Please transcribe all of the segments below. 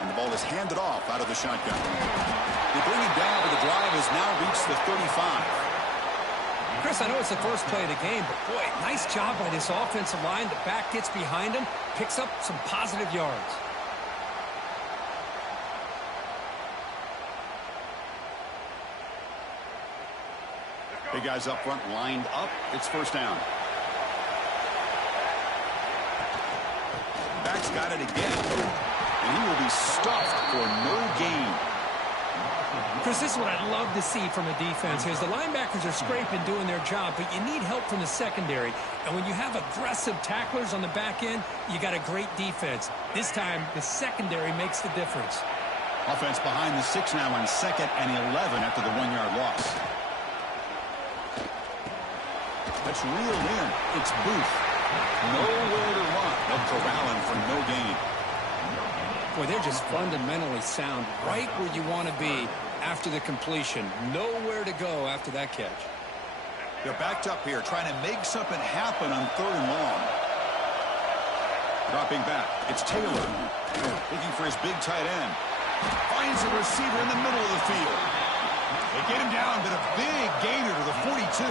And the ball is handed off out of the shotgun. They bring it down, but the drive has now reached the 35. Chris, I know it's the first play of the game, but boy, nice job by this offensive line. The back gets behind him, picks up some positive yards. Big guys up front lined up. It's first down. Back's got it again. And he will be stuffed for no gain. Chris, this is what I'd love to see from a defense is the linebackers are scraping, doing their job, but you need help from the secondary. And when you have aggressive tacklers on the back end, you got a great defense. This time, the secondary makes the difference. Offense behind the 6 now on 2nd and 11 after the 1-yard loss. That's reeled in. It's Booth. Nowhere to run. They'll corral him for no gain. Boy, they're just fundamentally sound, right where you want to be after the completion. Nowhere to go after that catch. They're backed up here, trying to make something happen on 3rd and long. Dropping back, it's Taylor. Looking for his big tight end. Finds a receiver in the middle of the field. They get him down, but a big gainer to the 42.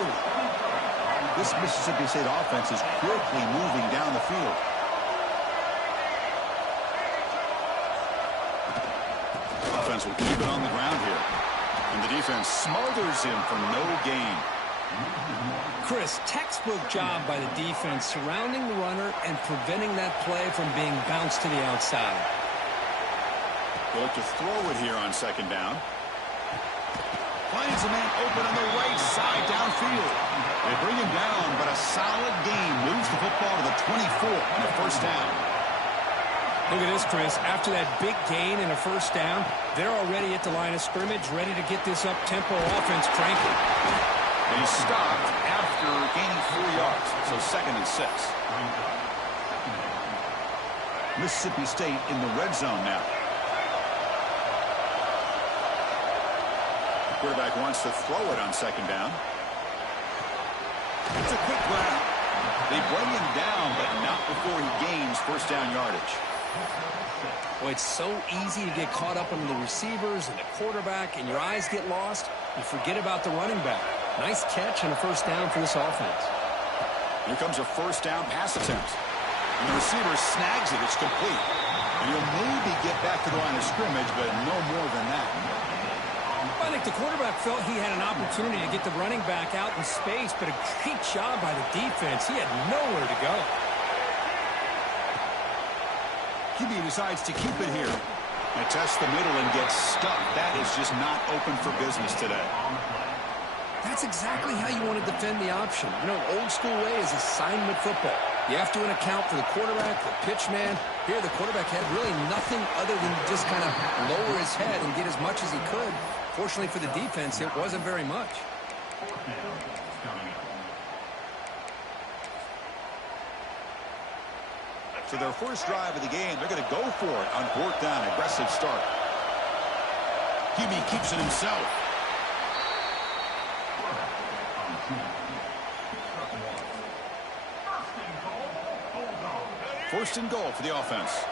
This Mississippi State offense is quickly moving down the field. Offense will keep it on the ground here. And the defense smothers him for no gain. Chris, textbook job by the defense surrounding the runner and preventing that play from being bounced to the outside. They'll look to throw it here on 2nd down. Finds a man open on the right side downfield. They bring him down, but a solid gain moves the football to the 24 on the first down. Look at this, Chris. After that big gain and a first down, they're already at the line of scrimmage, ready to get this up-tempo offense cranking. He stopped after gaining 4 yards, so 2nd and 6. Mississippi State in the red zone now. The quarterback wants to throw it on 2nd down. It's a quick grab. They bring him down, but not before he gains first down yardage. Well, it's so easy to get caught up on the receivers and the quarterback, and your eyes get lost. You forget about the running back. Nice catch and a first down for this offense. Here comes a first down pass attempt. And the receiver snags it. It's complete. And he'll maybe get back to the line of scrimmage, but no more than that. I think the quarterback felt he had an opportunity to get the running back out in space, but a great job by the defense. He had nowhere to go. QB decides to keep it here. And test the middle and gets stuck. That is just not open for business today. That's exactly how you want to defend the option. You know, old school way is assignment football. You have to account for the quarterback, the pitch man. Here, the quarterback had really nothing other than just kind of lower his head and get as much as he could. Fortunately for the defense, it wasn't very much. So their first drive of the game, they're going to go for it on 4th down. Aggressive start. QB keeps it himself. First and goal for the offense.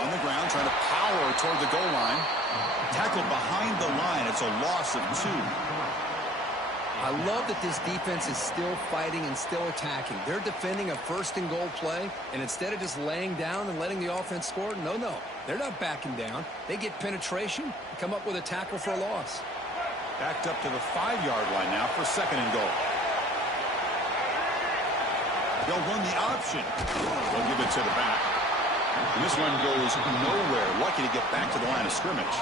On the ground, trying to power toward the goal line. Tackled behind the line. It's a loss of 2. I love that this defense is still fighting and still attacking. They're defending a first and goal play, and instead of just laying down and letting the offense score, no. They're not backing down. They get penetration and come up with a tackle for a loss. Backed up to the 5-yard line now for 2nd and goal. They'll run the option. They'll give it to the back. And this one goes nowhere. Lucky to get back to the line of scrimmage.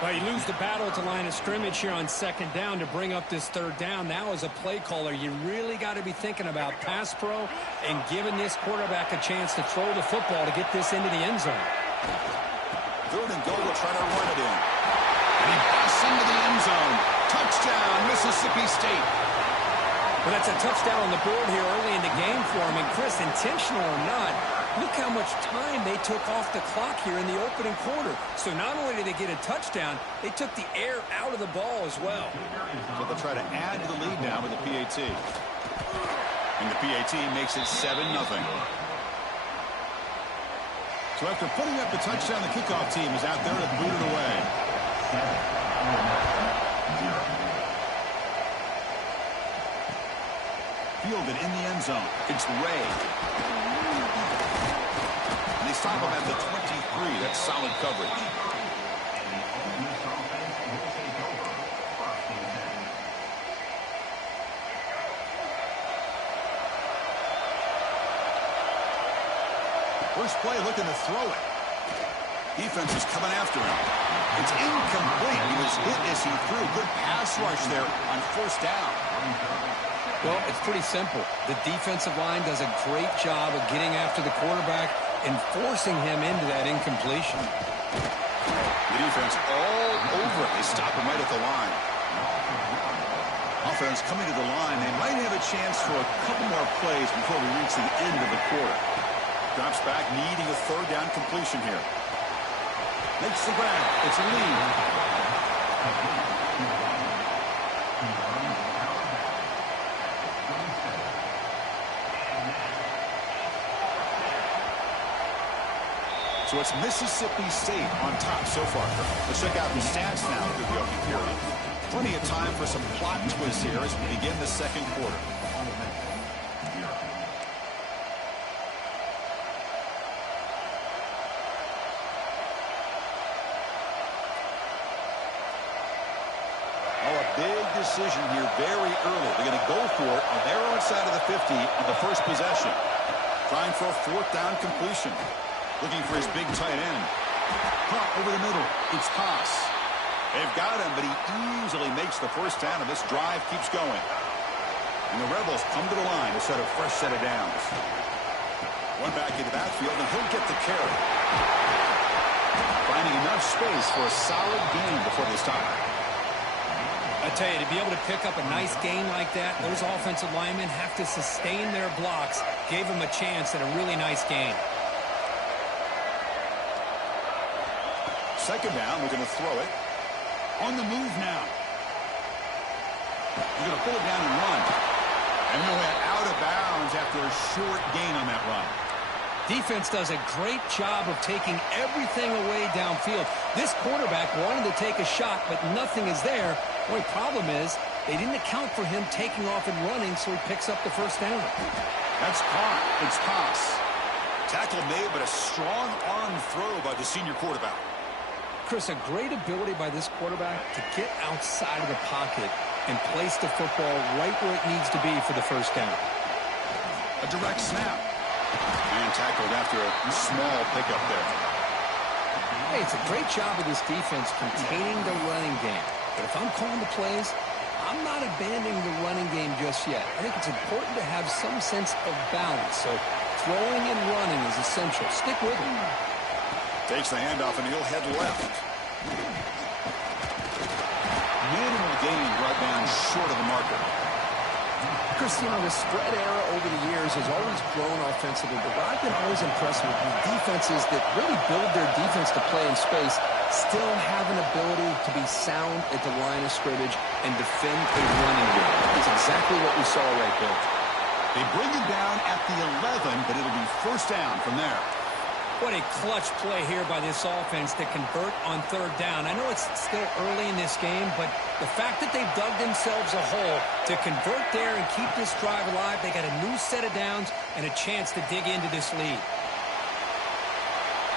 Well, you lose the battle at the line of scrimmage here on 2nd down to bring up this 3rd down. Now, as a play caller, you really got to be thinking about pass pro and giving this quarterback a chance to throw the football to get this into the end zone. 3rd and goal, will try to run it in. And he busts into the end zone. Touchdown, Mississippi State. Well, that's a touchdown on the board here early in the game for him. And, Chris, intentional or not, look how much time they took off the clock here in the opening quarter. So not only did they get a touchdown, they took the air out of the ball as well. So they'll try to add to the lead now with the PAT. And the PAT makes it 7-0. So after putting up the touchdown, the kickoff team is out there to boot it away. Fielded in the end zone. It's Ray. And they stop him at the 23. That's solid coverage. First play looking to throw it. Defense is coming after him. It's incomplete. He was hit as he threw. Good pass rush there on first down. Well, it's pretty simple. The defensive line does a great job of getting after the quarterback and forcing him into that incompletion. The defense all over it. They stop him right at the line. Offense coming to the line. They might have a chance for a couple more plays before we reach the end of the quarter. Drops back, needing a third down completion here. Makes the grab. It's a lead. So it's Mississippi State on top so far. Let's check out the stats now through the opening period. Plenty of time for some plot twists here as we begin the second quarter. Decision here very early. They're going to go for it on their own side of the 50 on the first possession. Trying for a fourth down completion. Looking for his big tight end. Pop over the middle. It's Haas. They've got him, but he easily makes the first down, and this drive keeps going. And the Rebels come to the line to set a fresh set of downs. One back in the backfield, and he'll get the carry. Finding enough space for a solid gain before they stop. I tell you, to be able to pick up a nice gain like that, those offensive linemen have to sustain their blocks. Gave him a chance at a really nice gain. Second down, we're going to throw it. On the move now. We're going to pull it down and run. And we went out of bounds after a short gain on that run. Defense does a great job of taking everything away downfield. This quarterback wanted to take a shot, but nothing is there. The only problem is they didn't account for him taking off and running, so he picks up the first down. That's caught. It's Haas. Tackle made, but a strong arm throw by the senior quarterback. Chris, a great ability by this quarterback to get outside of the pocket and place the football right where it needs to be for the first down. A direct snap. And tackled after a small pickup there. Hey, it's a great job of this defense containing the running game. But if I'm calling the plays, I'm not abandoning the running game just yet. I think it's important to have some sense of balance. So throwing and running is essential. Stick with him. Takes the handoff and he'll head left. Minimal gain brought down short of the marker. Chris, you know, the spread era over the years has always grown offensively, but what I've been always impressed with is defenses that really build their defense to play in space still have an ability to be sound at the line of scrimmage and defend a running game. That's exactly what we saw right there. They bring him down at the 11, but it'll be first down from there. What a clutch play here by this offense to convert on third down. I know it's still early in this game, but the fact that they've dug themselves a hole to convert there and keep this drive alive, they got a new set of downs and a chance to dig into this lead.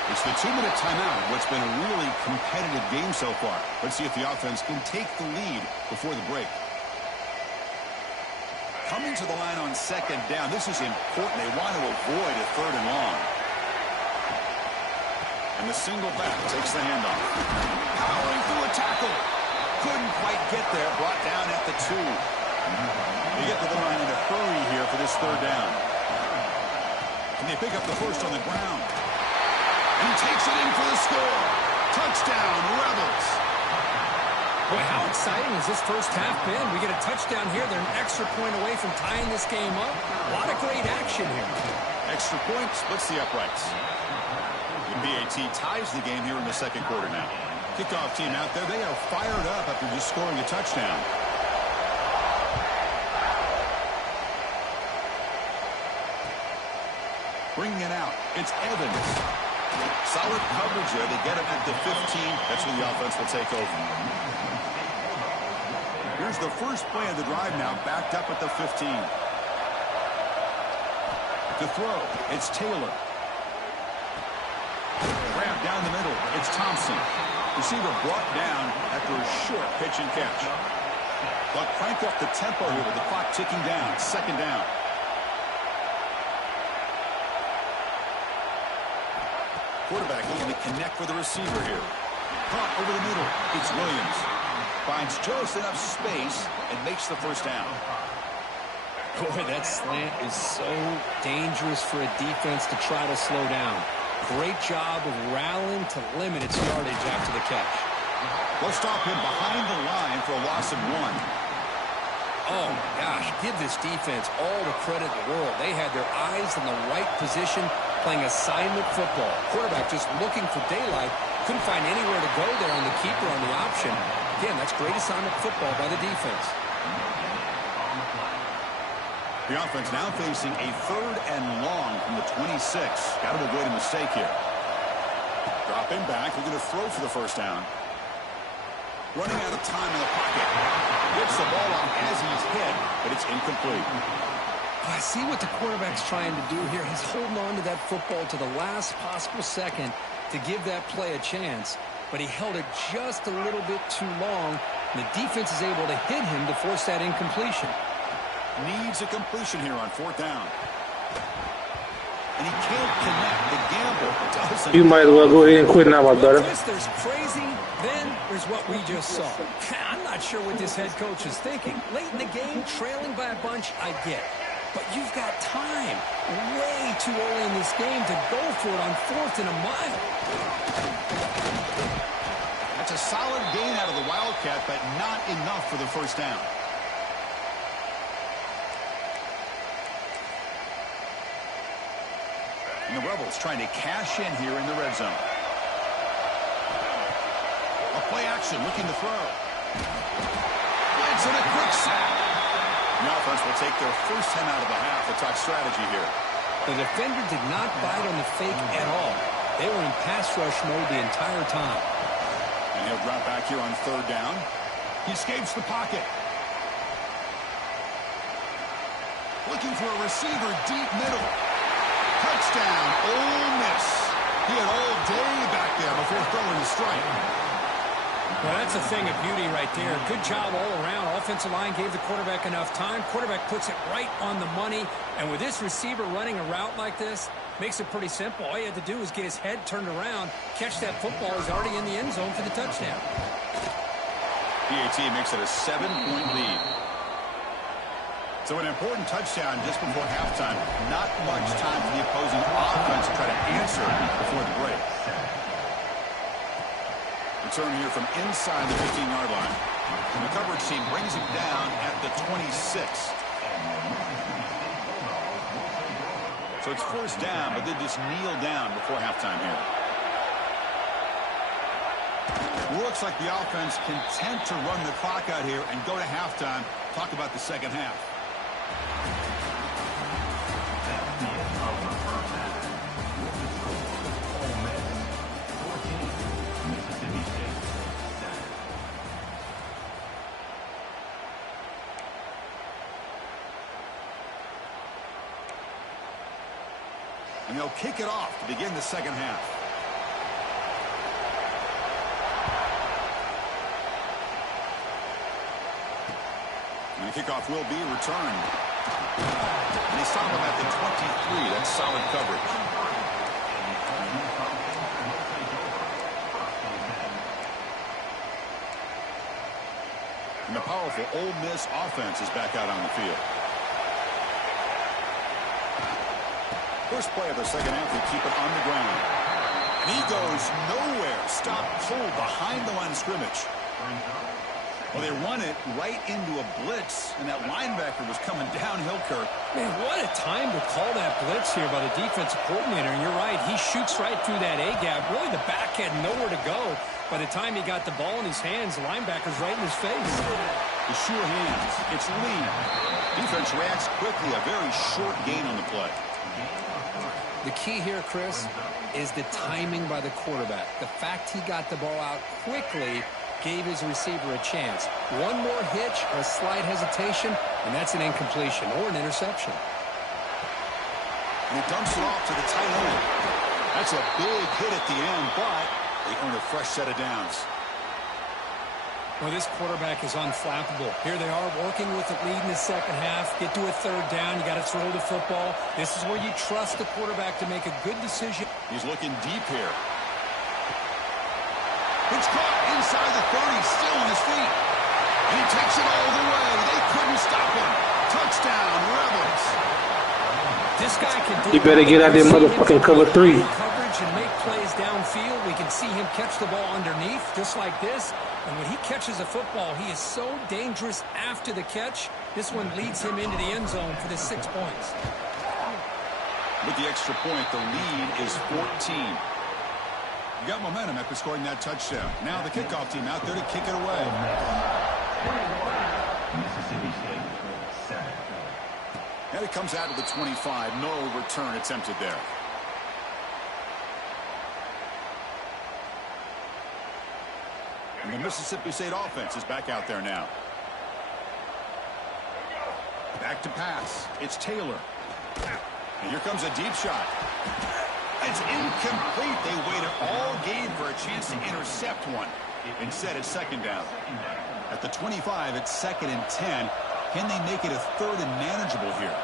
It's the 2-minute timeout of what's been a really competitive game so far. Let's see if the offense can take the lead before the break. Coming to the line on second down, this is important. They want to avoid a third and long. And the single back takes the handoff. Powering through a tackle. Couldn't quite get there. Brought down at the 2. They get to the line in a hurry here for this third down. Can they pick up the first on the ground? And he takes it in for the score. Touchdown, Rebels. Boy, how exciting has this first half been? We get a touchdown here. They're an extra point away from tying this game up. A lot of great action here. Extra point splits the uprights. The PAT ties the game here in the second quarter now. Kickoff team out there. They are fired up after just scoring a touchdown. Bringing it out, it's Evans. Solid coverage there. They get him at the 15. That's where the offense will take over. Here's the first play of the drive now, backed up at the 15. To throw, it's Taylor. Grab down the middle, it's Thompson. Receiver brought down after a short pitch and catch. They'll crank up the tempo here with the clock ticking down. Second down. Quarterback looking to connect with the receiver here. Caught over the middle. It's Williams. Finds just enough space and makes the first down. Boy, that slant is so dangerous for a defense to try to slow down. Great job of rallying to limit its yardage after the catch. They'll stop him behind the line for a loss of 1. Oh, my gosh, give this defense all the credit in the world. They had their eyes in the right position, playing assignment football. Quarterback just looking for daylight. Couldn't find anywhere to go there on the keeper on the option. Again, that's great assignment football by the defense. The offense now facing a 3rd and long from the 26. Got to avoid a mistake here. Dropping back, looking to throw for the first down. Running out of time in the pocket. Gets the ball off as he's hit, but it's incomplete. I see what the quarterback's trying to do here. He's holding on to that football to the last possible second to give that play a chance, but he held it just a little bit too long, and the defense is able to hit him to force that incompletion. Needs a completion here on 4th down. And he can't connect. The gamble doesn't. You might as well go ahead and quit now, my brother. There's crazy, then there's what we just saw. I'm not sure what this head coach is thinking. Late in the game, trailing by a bunch, I get. But you've got time, way too early in this game to go for it on 4th and a mile. That's a solid gain out of the Wildcat, but not enough for the first down. And the Rebels trying to cash in here in the red zone. A play action, looking to throw. It's in a quick sack. The offense will take their first 10 out of the half. A top strategy here. The defender did not bite on the fake at all. They were in pass rush mode the entire time. And he'll drop back here on 3rd down. He escapes the pocket. Looking for a receiver deep middle. Touchdown, Ole Miss. He had all day back there before throwing the strike. Well, that's a thing of beauty right there. Good job all around. Offensive line gave the quarterback enough time. Quarterback puts it right on the money. And with this receiver running a route like this, makes it pretty simple. All you had to do was get his head turned around, catch that football. He's already in the end zone for the touchdown. PAT makes it a 7-point lead. So an important touchdown just before halftime. Not much time for the opposing offense to try to answer before the break. Return here from inside the 15-yard line. And the coverage team brings him down at the 26. So it's first down, but they just kneel down before halftime here. Looks like the offense content to run the clock out here and go to halftime. Talk about the second half. And they'll kick it off to begin the second half. And the kickoff will be returned. And they stop him at the 23. That's solid coverage. And the powerful Ole Miss offense is back out on the field. First play of the second half, they keep it on the ground. And he goes nowhere. Stop cold behind the line of scrimmage. Well, they run it right into a blitz, and that linebacker was coming downhill, Kirk. Man, what a time to call that blitz here by the defensive coordinator. And you're right, he shoots right through that A-gap. Really, the back had nowhere to go. By the time he got the ball in his hands, the linebacker's right in his face. The sure hands. It's Lee. Defense reacts quickly. A very short gain on the play. The key here, Chris, is the timing by the quarterback. The fact he got the ball out quickly gave his receiver a chance. One more hitch or a slight hesitation, and that's an incompletion or an interception. And he dumps it off to the tight end. That's a big hit at the end, but they earn a fresh set of downs. Well, this quarterback is unflappable. Here they are working with the lead in the second half. Get to a third down. You got to throw the football. This is where you trust the quarterback to make a good decision. He's looking deep here. It's caught inside the 30, still on his feet. And he takes it all the way. They couldn't stop him. Touchdown, Rebels. This guy can do You better get out there motherfucking cover 3. Coverage and make plays downfield. We can see him catch the ball underneath just like this. And when he catches a football, he is so dangerous after the catch. This one leads him into the end zone for the 6 points. With the extra point, the lead is 14. You got momentum after scoring that touchdown. Now the kickoff team out there to kick it away. And it comes out to the 25. No return attempted there. And the Mississippi State offense is back out there now. Back to pass. It's Taylor. And here comes a deep shot. It's incomplete. They waited all game for a chance to intercept one. Instead, it's second down. At the 25, it's 2nd and 10. Can they make it a 3rd and manageable here?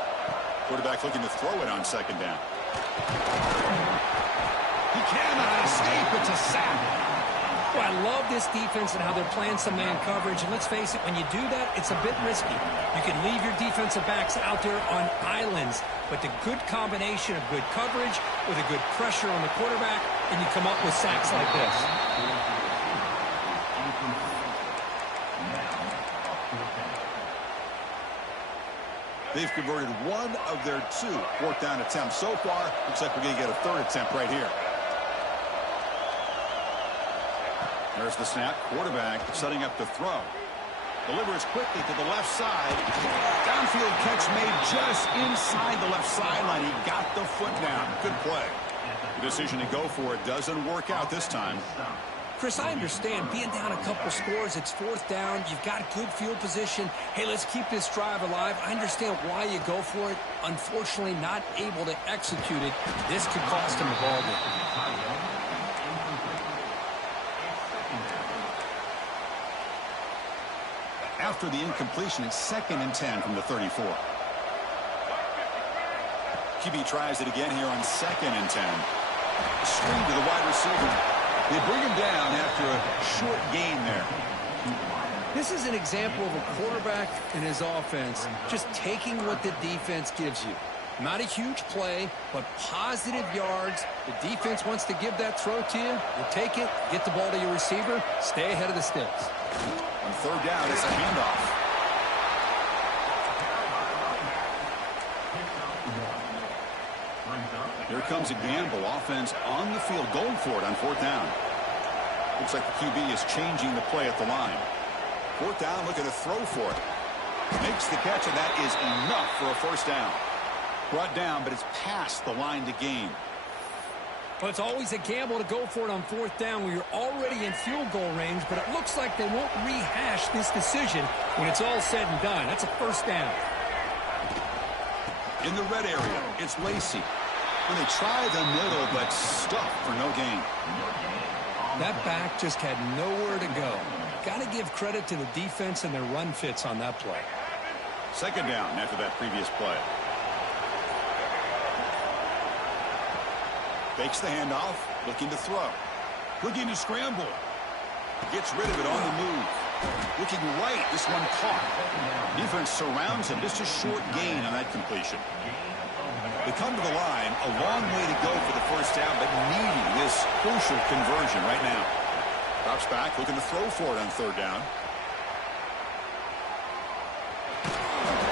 Quarterback looking to throw it on 2nd down. He cannot escape. It's a sack. Well, I love this defense and how they're playing some man coverage. And let's face it, when you do that, it's a bit risky. You can leave your defensive backs out there on islands. But the good combination of good coverage with a good pressure on the quarterback, and you come up with sacks like this. They've converted one of their 2 4th down attempts so far. Looks like we're going to get a 3rd attempt right here. There's the snap. Quarterback setting up the throw. Delivers quickly to the left side. Downfield catch made just inside the left sideline. He got the foot down. Good play. The decision to go for it doesn't work out this time. Chris, I understand being down a couple scores. It's 4th down. You've got good field position. Hey, let's keep this drive alive. I understand why you go for it. Unfortunately, not able to execute it. This could cost him the ball game. After the incompletion, it's 2nd and 10 from the 34. QB tries it again here on 2nd and 10. Screen to the wide receiver. They bring him down after a short gain there. This is an example of a quarterback and his offense just taking what the defense gives you. Not a huge play, but positive yards. The defense wants to give that throw to you. You take it, get the ball to your receiver, stay ahead of the sticks. On 3rd down, it's a handoff. Here comes a gamble. Offense on the field, going for it on 4th down. Looks like the QB is changing the play at the line. 4th down, looking to throw for it. Makes the catch, and that is enough for a 1st down. Brought down, but it's past the line to gain. Well, it's always a gamble to go for it on 4th down where you're already in field goal range, but it looks like they won't rehash this decision when it's all said and done. That's a 1st down. In the red area, it's Lacey. When they try the middle, but stuffed for no gain. That back just had nowhere to go. Got to give credit to the defense and their run fits on that play. 2nd down after that previous play. Fakes the handoff, looking to throw. Looking to scramble. Gets rid of it on the move. Looking right, this one caught. Defense surrounds him, just a short gain on that completion. They come to the line, a long way to go for the 1st down, but needing this crucial conversion right now. Drops back, looking to throw for it on 3rd down.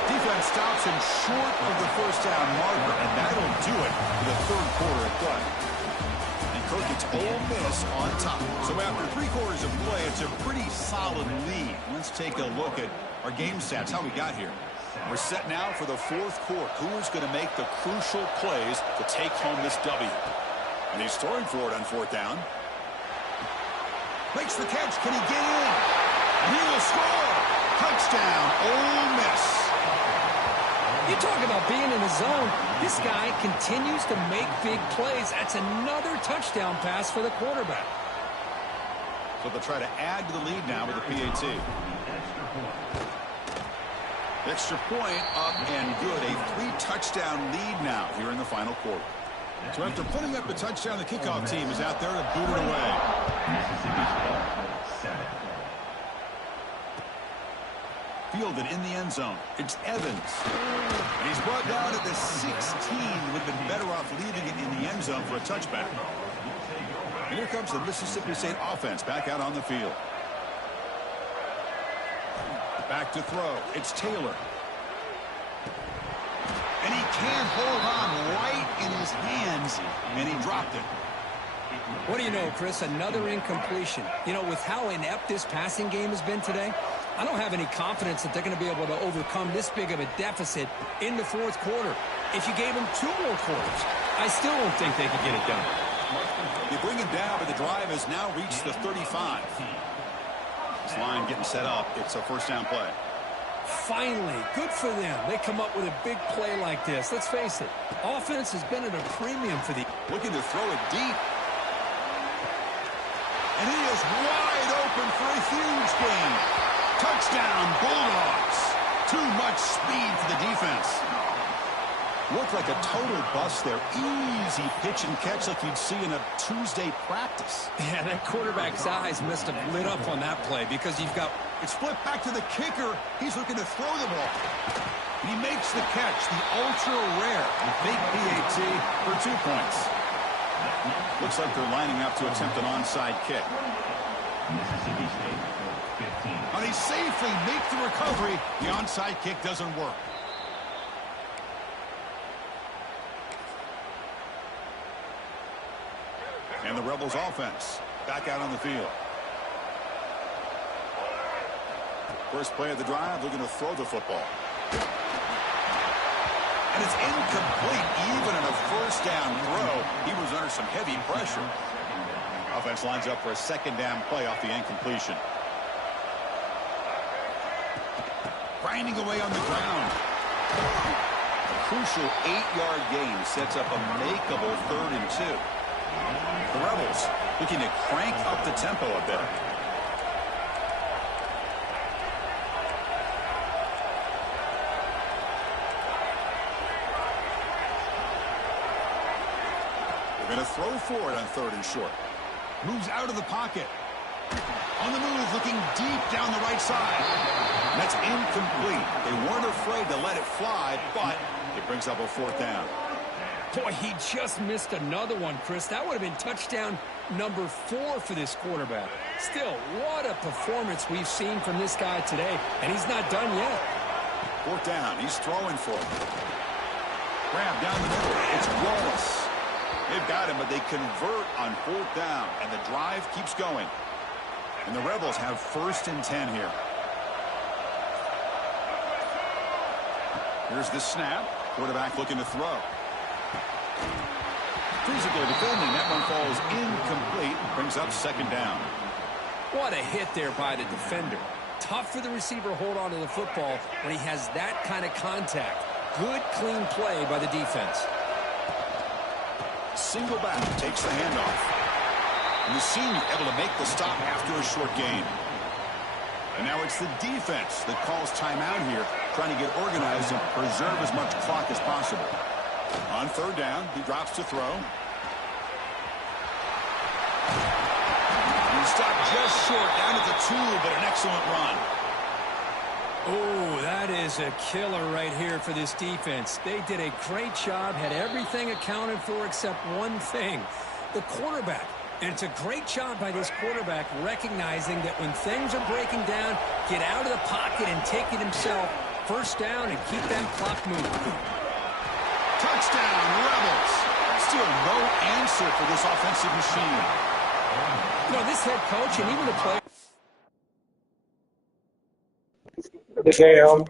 Defense stops him short of the 1st down marker, and that'll do it for the 3rd quarter of play. And Kirk, it's Ole Miss on top. So after 3 quarters of play, it's a pretty solid lead. Let's take a look at our game stats, how we got here. We're set now for the fourth quarter. Who is going to make the crucial plays to take home this W? And he's throwing for it on fourth down. Makes the catch. Can he get in? And he will score. Touchdown, Ole Miss. You talk about being in the zone. This guy continues to make big plays. That's another touchdown pass for the quarterback. So they'll try to add to the lead now with the PAT. Extra point up and good. A 3-touchdown lead now here in the final quarter. So after putting up the touchdown, the kickoff team is out there to boot it away. Fielded in the end zone. It's Evans. And he's brought down at the 16. Would have been better off leaving it in the end zone for a touchback. And here comes the Mississippi State offense back out on the field. Back to throw. It's Taylor. And he can't hold on right in his hands, and he dropped it. What do you know, Chris? Another incompletion. You know, with how inept this passing game has been today, I don't have any confidence that they're going to be able to overcome this big of a deficit in the fourth quarter. If you gave them 2 more quarters, I still don't think they could get it done. They bring him down, but the drive has now reached the 35. This line getting set up. It's a first down play. Finally, good for them. They come up with a big play like this. Let's face it, offense has been at a premium for the... Looking to throw it deep. And he is wide open for a huge gain. Touchdown, Bulldogs. Too much speed for the defense. Looked like a total bust there. Easy pitch and catch like you'd see in a Tuesday practice. Yeah, that quarterback's eyes must have lit up on that play because you've got... It's flipped back to the kicker. He's looking to throw the ball. He makes the catch, the ultra-rare big PAT for 2 points. Looks like they're lining up to attempt an onside kick. And he safely makes the recovery. The onside kick doesn't work. And the Rebels offense back out on the field. First play of the drive, looking to throw the football. And it's incomplete. Even in a first down throw, he was under some heavy pressure. Offense lines up for a second down play off the incompletion. Grinding away on the ground. A crucial 8-yard gain sets up a makeable 3rd and 2. The Rebels looking to crank up the tempo a bit. They're going to throw for it on 3rd and short. Moves out of the pocket. On the move, looking deep down the right side. And that's incomplete. They weren't afraid to let it fly, but it brings up a 4th down. Boy, he just missed another one, Chris. That would have been touchdown number 4 for this quarterback. Still, what a performance we've seen from this guy today, and he's not done yet. 4th down. He's throwing for it. Grab down the middle. It's Wallace. They've got him, but they convert on 4th down, and the drive keeps going. And the Rebels have 1st and 10 here. Here's the snap. Quarterback looking to throw. Physically defending. That one falls incomplete. Brings up 2nd down. What a hit there by the defender. Tough for the receiver to hold on to the football when he has that kind of contact. Good, clean play by the defense. Single back takes the handoff. And the senior able to make the stop after a short gain. And now it's the defense that calls timeout here, trying to get organized and preserve as much clock as possible. On 3rd down, he drops to throw. He stopped just short, down at the 2, but an excellent run. Oh, that is a killer right here for this defense. They did a great job, had everything accounted for except one thing, the quarterback. And it's a great job by this quarterback recognizing that when things are breaking down, get out of the pocket and take it himself. 1st down and keep that clock moving. Touchdown, Rebels. Still no answer for this offensive machine. You know, this head coach and even the player. The game.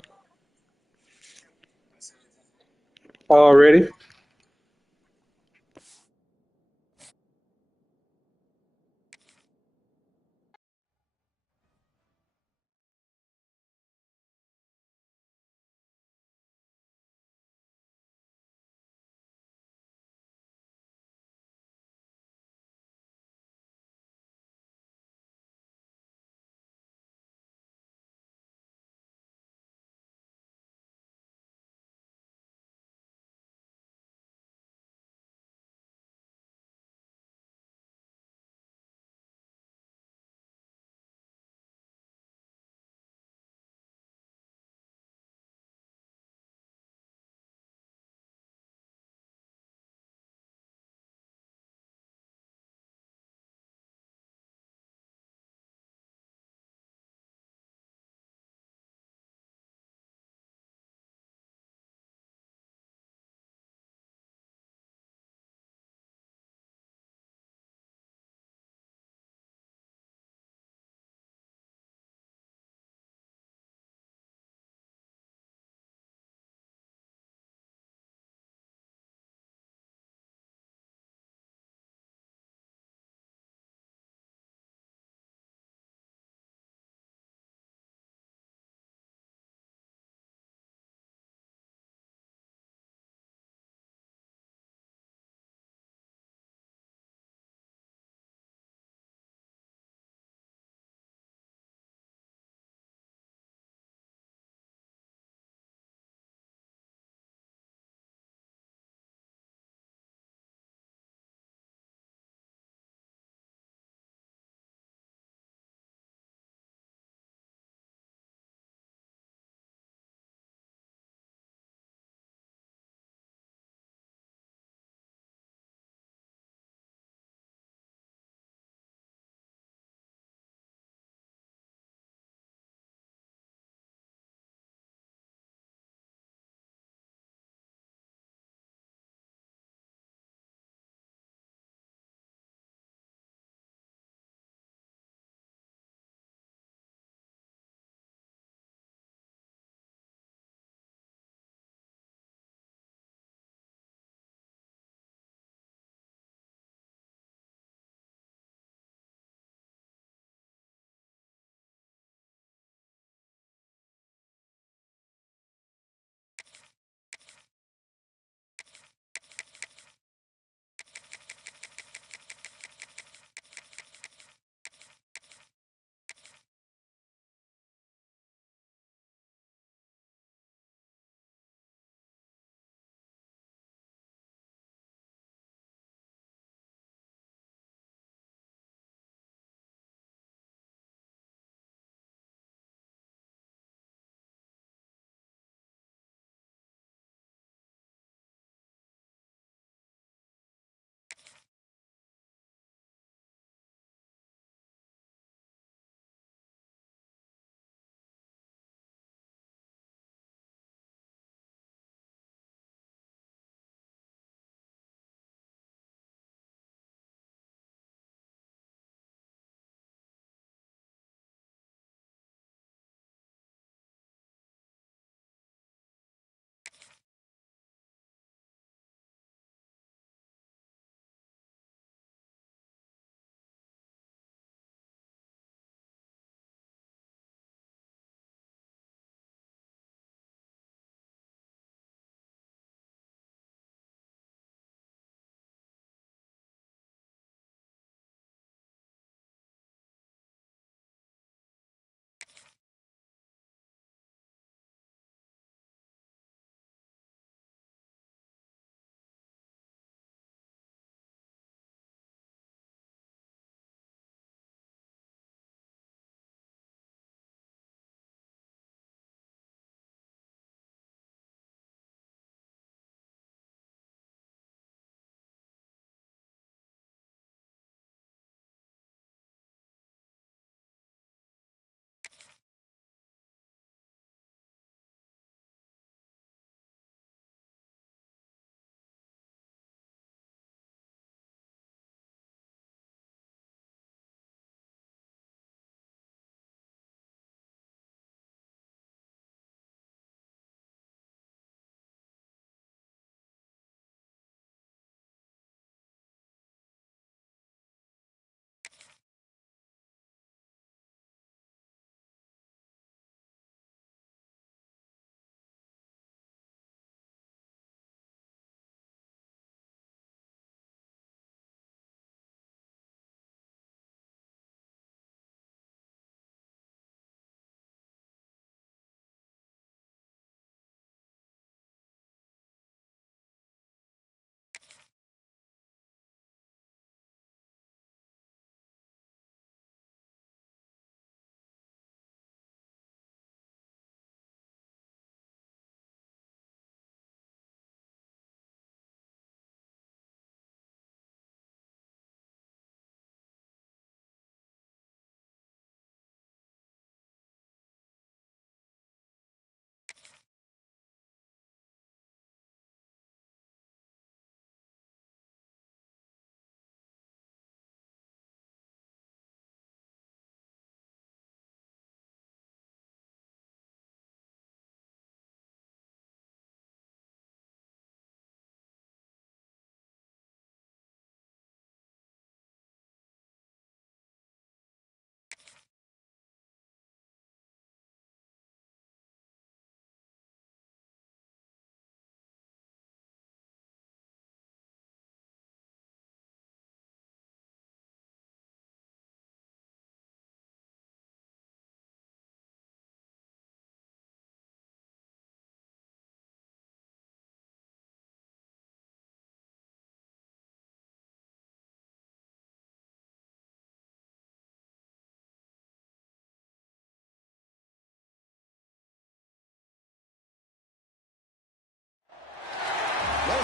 Already.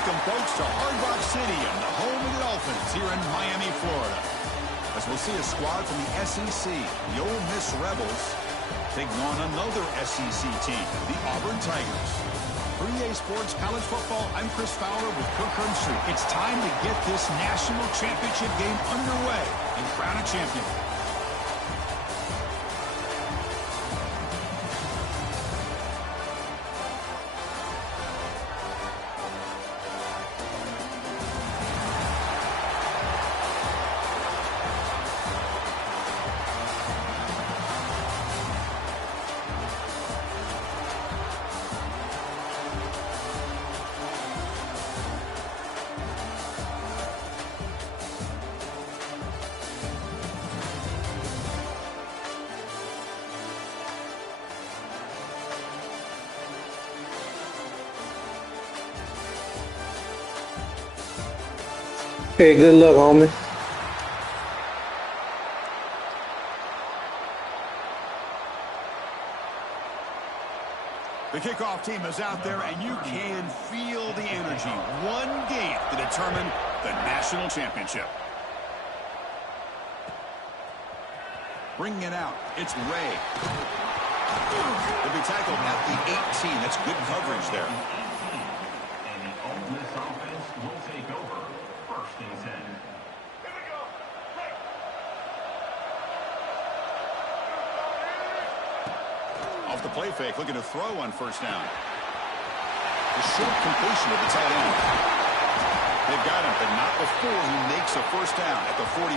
Welcome, folks, to Hard Rock Stadium, the home of the Dolphins here in Miami, Florida. As we'll see a squad from the SEC, the Ole Miss Rebels, taking on another SEC team, the Auburn Tigers. For EA Sports College Football, I'm Chris Fowler with Kirk Herbstreit. It's time to get this national championship game underway and crown a champion. Hey, good luck, homie. The kickoff team is out there, and you can feel the energy. One game to determine the national championship. Bringing it out, it's Ray. He'll be tackled at the 18. That's good coverage there. And the Ole Miss offense will take over. First and 10. Off the play fake, looking to throw on first down. The short completion of the tight end. They've got him, but not before he makes a first down at the 41.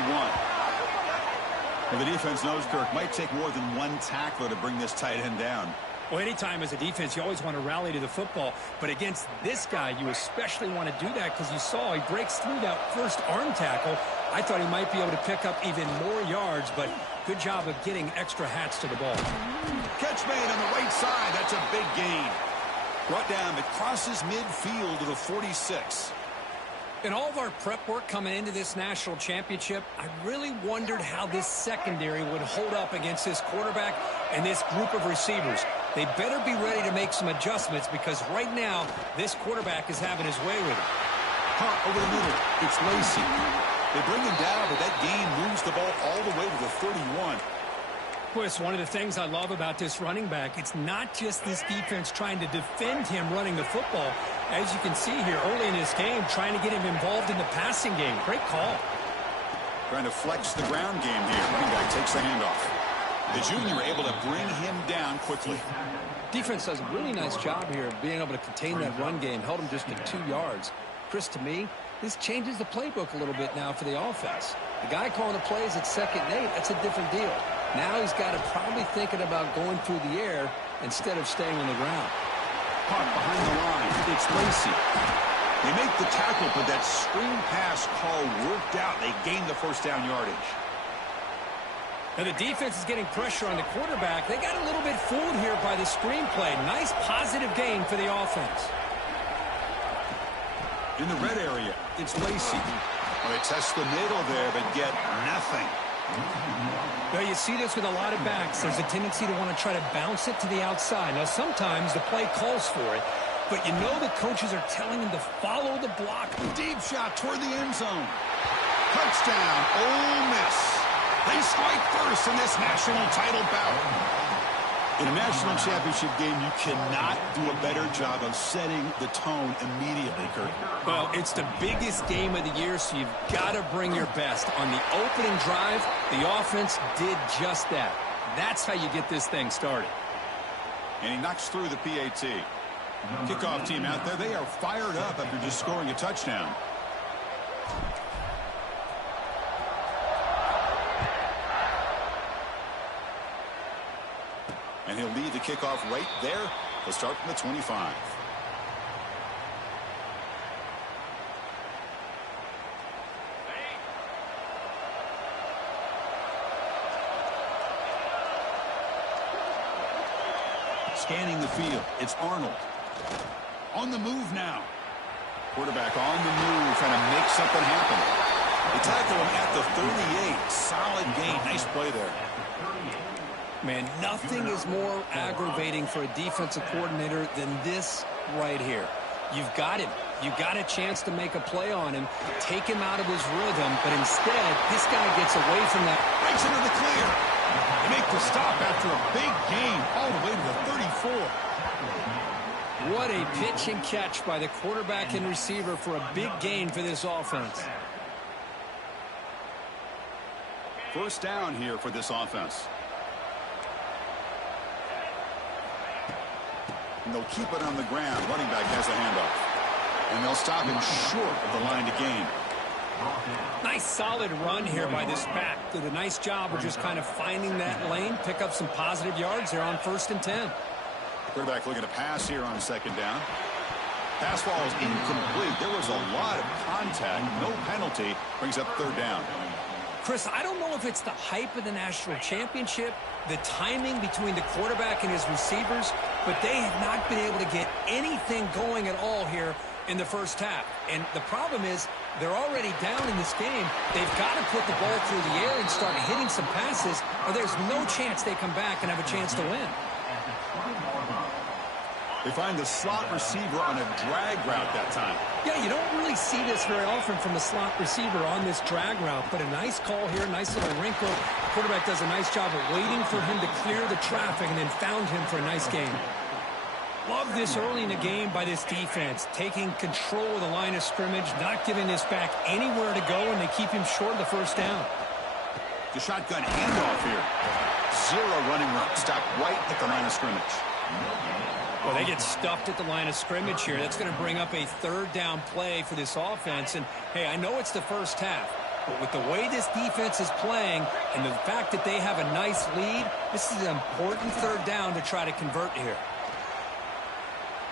Well, the defense knows, Kirk, might take more than one tackler to bring this tight end down. Well, anytime as a defense, you always want to rally to the football. But against this guy, you especially want to do that because you saw he breaks through that first arm tackle. I thought he might be able to pick up even more yards, but good job of getting extra hats to the ball. Catch made on the right side. That's a big gain. Brought down. It crosses midfield to the 46. In all of our prep work coming into this national championship, I really wondered how this secondary would hold up against this quarterback and this group of receivers. They better be ready to make some adjustments because right now, this quarterback is having his way with it. Punt over the middle. It's Lacey. They bring him down, but that gain moves the ball all the way to the 31. Well, it's one of the things I love about this running back. It's not just this defense trying to defend him running the football. As you can see here early in this game, trying to get him involved in the passing game. Great call. Trying to flex the ground game here. Running back takes the handoff. The junior able to bring him down quickly. Defense does a really nice job here of being able to contain that run game. Held him just to 2 yards. Chris, to me, this changes the playbook a little bit now for the offense. The guy calling the plays at 2nd and 8, that's a different deal. Now he's got to probably thinking about going through the air instead of staying on the ground. Punt behind the line. It's Lacey. They make the tackle, but that screen pass call worked out. They gained the first down yardage. Now the defense is getting pressure on the quarterback. They got a little bit fooled here by the screenplay. Nice positive gain for the offense. In the red area, it's Lacey. Well, they test the middle there, but get nothing. Now you see this with a lot of backs. There's a tendency to want to try to bounce it to the outside. Now sometimes the play calls for it, but you know the coaches are telling them to follow the block. Deep shot toward the end zone. Touchdown, Ole Miss. They strike first in this national title bout. In a national championship game, you cannot do a better job of setting the tone immediately, Kirk. Well, it's the biggest game of the year, so you've got to bring your best. On the opening drive, the offense did just that. That's how you get this thing started. And he knocks through the PAT. Kickoff team out there, they are fired up after just scoring a touchdown. And he'll lead the kickoff right there. He'll start from the 25. Scanning the field, it's Arnold. On the move now. Quarterback on the move, trying to make something happen. They tackle him at the 38. Solid gain. Nice play there. Man, nothing is more aggravating for a defensive coordinator than this right here. You've got him. You got a chance to make a play on him, take him out of his rhythm, but instead, this guy gets away from that. Breaks into the clear. They make the stop after a big gain all the way to the 34. What a pitch and catch by the quarterback and receiver for a big gain for this offense. First down here for this offense. And they'll keep it on the ground. Running back has the handoff. And they'll stop him short of the line to gain. Nice solid run here by this back. Did a nice job of just kind of finding that lane, pick up some positive yards there on 1st and 10. Quarterback looking to pass here on 2nd down. Pass ball is incomplete. There was a lot of contact. No penalty. Brings up 3rd down. Chris, I don't know if it's the hype of the national championship, the timing between the quarterback and his receivers, but they have not been able to get anything going at all here in the first half. And the problem is they're already down in this game. They've got to put the ball through the air and start hitting some passes, or there's no chance they come back and have a chance to win. They find the slot receiver on a drag route that time. Yeah, you don't really see this very often from a slot receiver on this drag route, but a nice call here, nice little wrinkle. The quarterback does a nice job of waiting for him to clear the traffic and then found him for a nice gain. Love this early in the game by this defense, taking control of the line of scrimmage, not giving this back anywhere to go, and they keep him short of the 1st down. The shotgun handoff here. 0 running room. Stop right at the line of scrimmage. Well, they get stuffed at the line of scrimmage here. That's going to bring up a 3rd down play for this offense. And, hey, I know it's the first half, but with the way this defense is playing and the fact that they have a nice lead, this is an important 3rd down to try to convert here.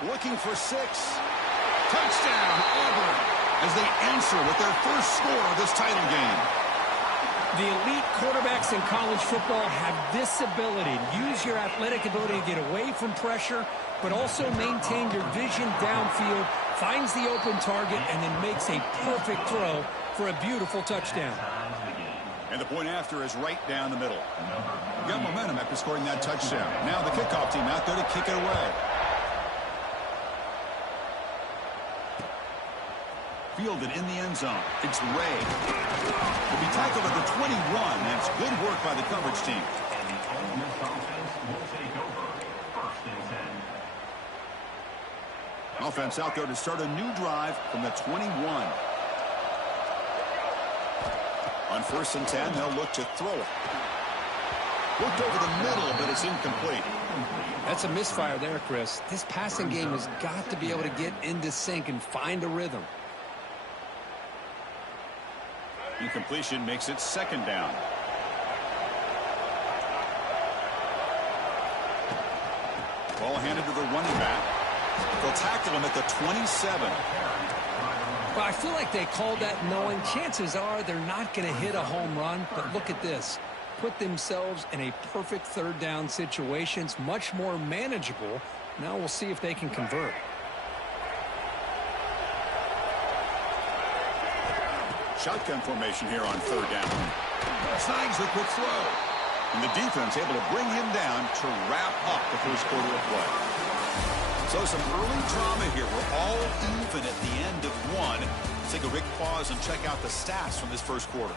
Looking for 6. Touchdown, Auburn, as they answer with their first score of this title game. The elite quarterbacks in college football have this ability. Use your athletic ability to get away from pressure, but also maintain your vision downfield, finds the open target, and then makes a perfect throw for a beautiful touchdown. And the point after is right down the middle. Got momentum after scoring that touchdown. Now the kickoff team out there to kick it away. Fielded in the end zone. It's Ray. Will be tackled at the 21. That's good work by the coverage team. And the Ole Miss offense will take over 1st and 10. Offense out there to start a new drive from the 21. On 1st and 10, they'll look to throw it. Looked over the middle, but it's incomplete. That's a misfire there, Chris. This passing game has got to be able to get into sync and find a rhythm. Incompletion makes it 2nd down. Ball handed to the running back. They'll tackle him at the 27. Well, I feel like they called that knowing chances are they're not going to hit a home run, but look at this. Put themselves in a perfect 3rd down situation. It's much more manageable. Now we'll see if they can convert. Shotgun formation here on 3rd down. Snags the quick throw. And the defense able to bring him down to wrap up the first quarter of play. So some early drama here. We're all even at the end of 1. Let's take a quick pause and check out the stats from this first quarter.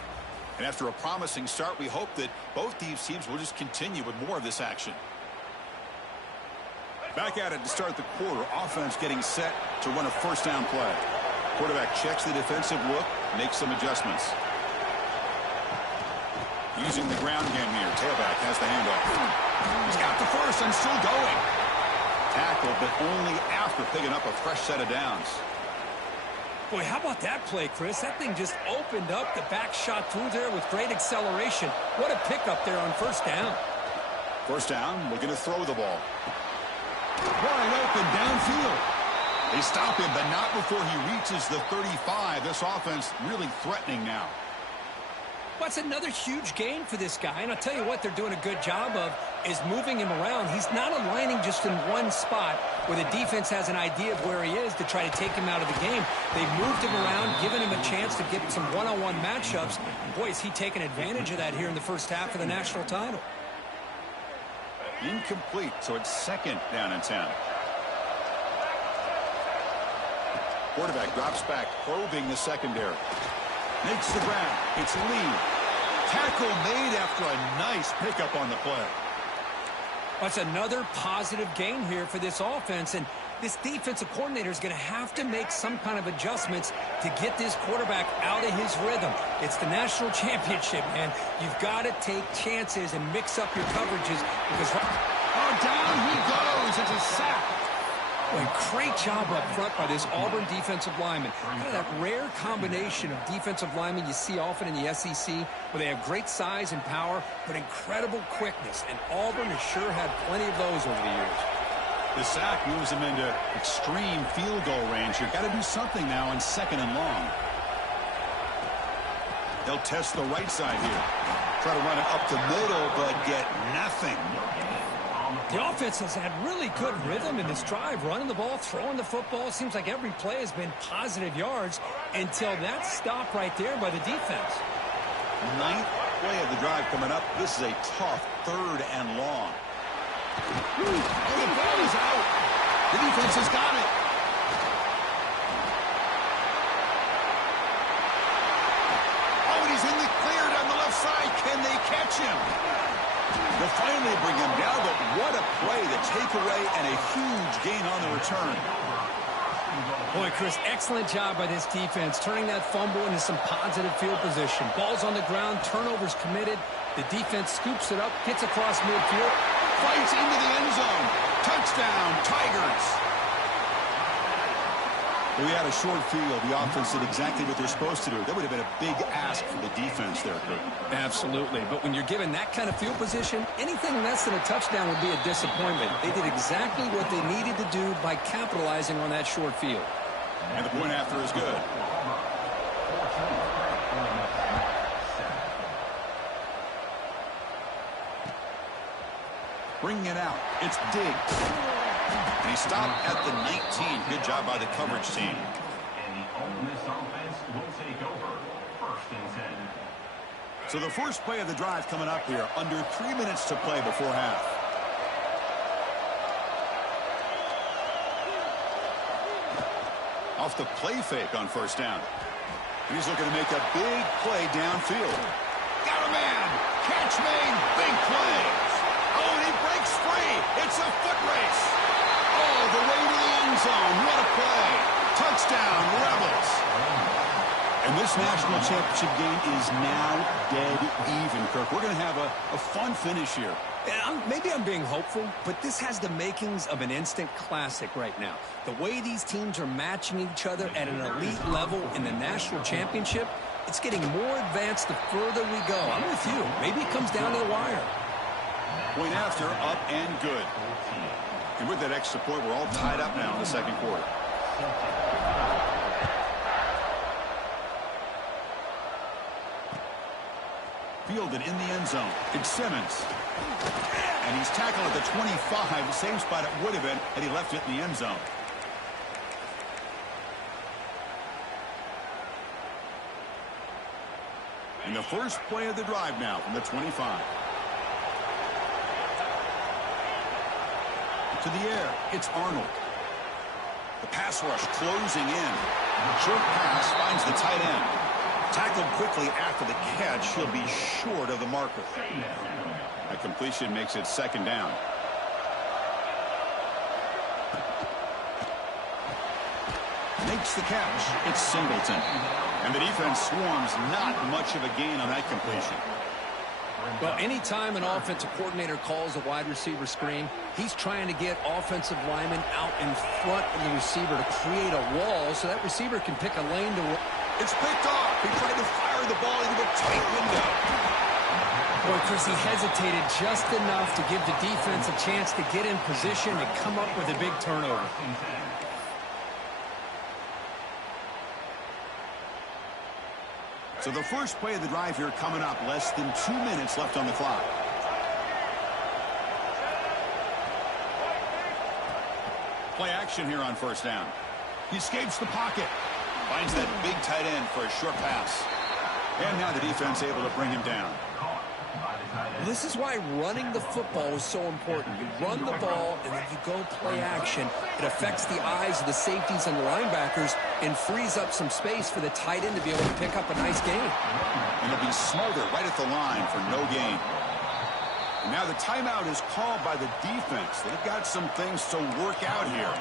And after a promising start, we hope that both these teams will just continue with more of this action. Back at it to start the quarter. Offense getting set to run a 1st down play. Quarterback checks the defensive look, makes some adjustments. Using the ground game here. Tailback has the handoff. He's got the 1st and still going. Tackle, but only after picking up a fresh set of downs. Boy, how about that play, Chris? That thing just opened up. The back shot through there with great acceleration. What a pickup there on 1st down. 1st down, looking to throw the ball. Wide open downfield. They stop him, but not before he reaches the 35. This offense really threatening now. Well, it's another huge gain for this guy. And I'll tell you what they're doing a good job of is moving him around. He's not aligning just in one spot where the defense has an idea of where he is to try to take him out of the game. They've moved him around, given him a chance to get some one-on-one matchups. And boy, is he taking advantage of that here in the first half of the national title. Incomplete, so it's 2nd down and 10. Quarterback drops back, probing the secondary. Makes the grab. It's Lee. Tackle made after a nice pickup on the play. That's another positive gain here for this offense, and this defensive coordinator is going to have to make some kind of adjustments to get this quarterback out of his rhythm. It's the national championship, man. You've got to take chances and mix up your coverages because... Oh, down he goes. It's a sack. Boy, great job up front by this Auburn defensive lineman. Kind of that rare combination of defensive linemen you see often in the SEC, where they have great size and power, but incredible quickness. And Auburn has sure had plenty of those over the years. The sack moves him into extreme field goal range. You've got to do something now on 2nd and long. They'll test the right side here. Try to run it up the middle, but get nothing. The offense has had really good rhythm in this drive, running the ball, throwing the football. Seems like every play has been positive yards until that stop right there by the defense. 9th play of the drive coming up. This is a tough 3rd and long. Oh, the ball is out. The defense has got it. Oh, and he's in the clear down the left side. Can they catch him? They'll finally bring him down, but what a play, the takeaway, and a huge gain on the return. Boy, Chris, excellent job by this defense, turning that fumble into some positive field position. Ball's on the ground, turnovers committed. The defense scoops it up, gets across midfield, Fights into the end zone. Touchdown, Tigers. We had a short field. The offense did exactly what they're supposed to do. That would have been a big ask for the defense there, Kirk. Absolutely. But when you're given that kind of field position, anything less than a touchdown would be a disappointment. They did exactly what they needed to do by capitalizing on that short field. And the point after is good. Bringing it out. It's Diggs. And he stopped at the 19. Good job by the coverage team. And the Ole Miss offense will take over 1st and 10. So the first play of the drive coming up here. Under 3 minutes to play before half. Off the play fake on 1st down. He's looking to make a big play downfield. Got a man. Catch made. Big play. Oh, and he breaks free. It's a foot race. Oh, the way to the end zone. What a play. Touchdown, Rebels. And this national championship game is now dead even, Kirk. We're going to have a fun finish here. Maybe I'm being hopeful, but this has the makings of an instant classic right now. The way these teams are matching each other at an elite level in the national championship, it's getting more advanced the further we go. I'm with you. Maybe it comes down to the wire. Point after, up and good. And with that extra point, we're all tied up now in the 2nd quarter. Fielded in the end zone. It's Simmons. And he's tackled at the 25, the same spot it would have been had he left it in the end zone. And the first play of the drive now from the 25. To the air, it's Arnold. The pass rush closing in. Short pass finds the tight end. Tackled quickly after the catch. He'll be short of the marker. That completion makes it 2nd down. Makes the catch. It's Singleton. And the defense swarms. Not much of a gain on that completion. Well, anytime an offensive coordinator calls a wide receiver screen, he's trying to get offensive linemen out in front of the receiver to create a wall so that receiver can pick a lane to run. It's picked off. He tried to fire the ball into a tight window. Boy, Chris, he hesitated just enough to give the defense a chance to get in position and come up with a big turnover. So the first play of the drive here coming up. Less than 2 minutes left on the clock. Play action here on 1st down. He escapes the pocket. Finds that big tight end for a short pass. And now the defense able to bring him down. Caught by the tight This is why running the football is so important. You run the ball, and then you go play action. It affects the eyes of the safeties and the linebackers and frees up some space for the tight end to be able to pick up a nice gain. And he'll be smothered right at the line for no gain. And now the timeout is called by the defense. They've got some things to work out here.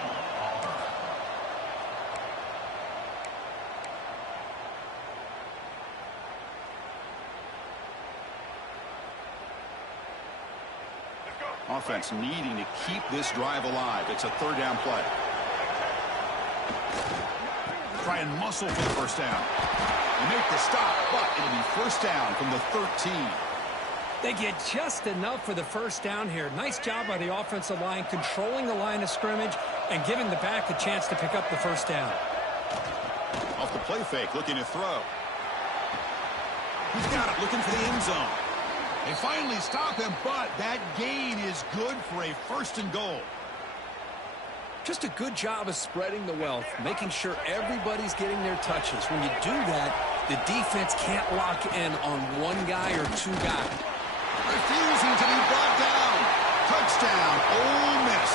Offense needing to keep this drive alive. It's a third down play. Try and muscle for the first down. They make the stop, but it'll be first down from the 13. They get just enough for the first down here. Nice job by the offensive line, controlling the line of scrimmage and giving the back a chance to pick up the first down. Off the play fake, looking to throw. He's got it, looking for the end zone. They finally stop him, but that gain is good for a first and goal. Just a good job of spreading the wealth, making sure everybody's getting their touches. When you do that, the defense can't lock in on one guy or two guys. Refusing to be brought down. Touchdown, Ole Miss.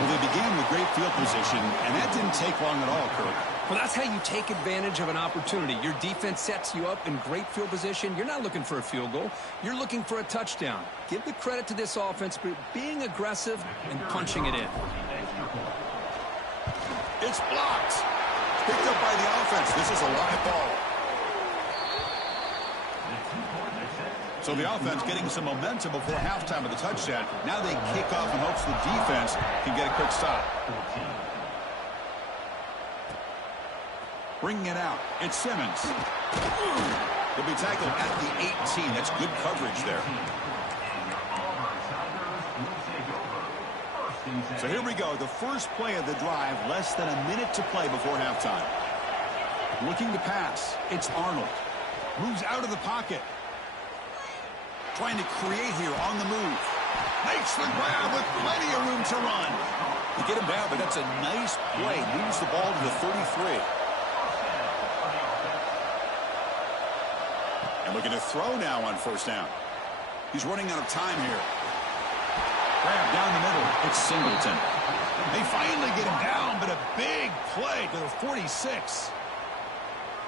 Well, they began with great field position, and that didn't take long at all, Kirk. Well, that's how you take advantage of an opportunity. Your defense sets you up in great field position. You're not looking for a field goal. You're looking for a touchdown. Give the credit to this offense for being aggressive and punching it in. It's blocked. Picked up by the offense. This is a live ball. So the offense getting some momentum before halftime of the touchdown. Now they kick off in hopes the defense can get a quick stop. Bringing it out. It's Simmons. He'll be tackled at the 18. That's good coverage there. So here we go. The first play of the drive. Less than a minute to play before halftime. Looking to pass. It's Arnold. Moves out of the pocket. Trying to create here on the move. Makes the grab with plenty of room to run. They get him down, but that's a nice play. Moves the ball to the 33. And looking to throw now on first down. He's running out of time here. Grab down the middle. It's Singleton. They finally get him down, but a big play to the 46.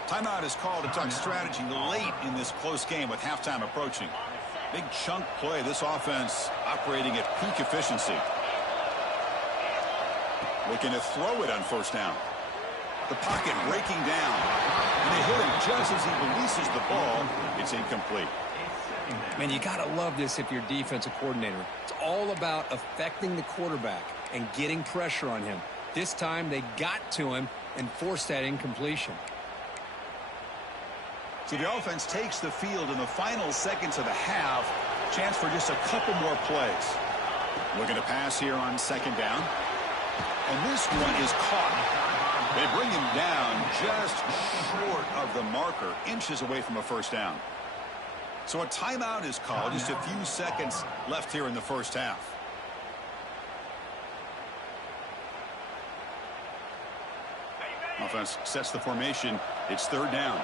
Timeout is called to talk strategy late in this close game with halftime approaching. Big chunk play. This offense operating at peak efficiency. Looking to throw it on first down. The pocket breaking down. And they hit him just as he releases the ball. It's incomplete. Man, you got to love this if you're defensive coordinator. It's all about affecting the quarterback and getting pressure on him. This time they got to him and forced that incompletion. So the offense takes the field in the final seconds of the half. Chance for just a couple more plays. Looking to pass here on second down. And this one is caught. They bring him down just short of the marker, inches away from a first down. So a timeout is called. Just a few seconds left here in the first half. Offense sets the formation. It's third down.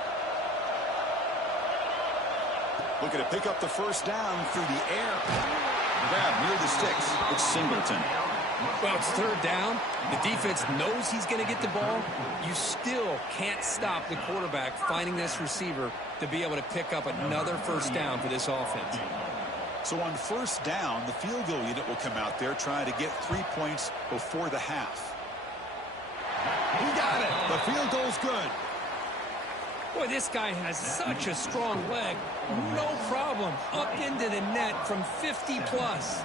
Looking to pick up the first down through the air. Grab near the sticks. It's Singleton. Well, it's third down. The defense knows he's going to get the ball. You still can't stop the quarterback finding this receiver to be able to pick up another first down for this offense. So on first down, the field goal unit will come out there trying to get 3 points before the half. He got it. The field goal's good. Boy, this guy has such a strong leg. No problem. Up into the net from 50 plus.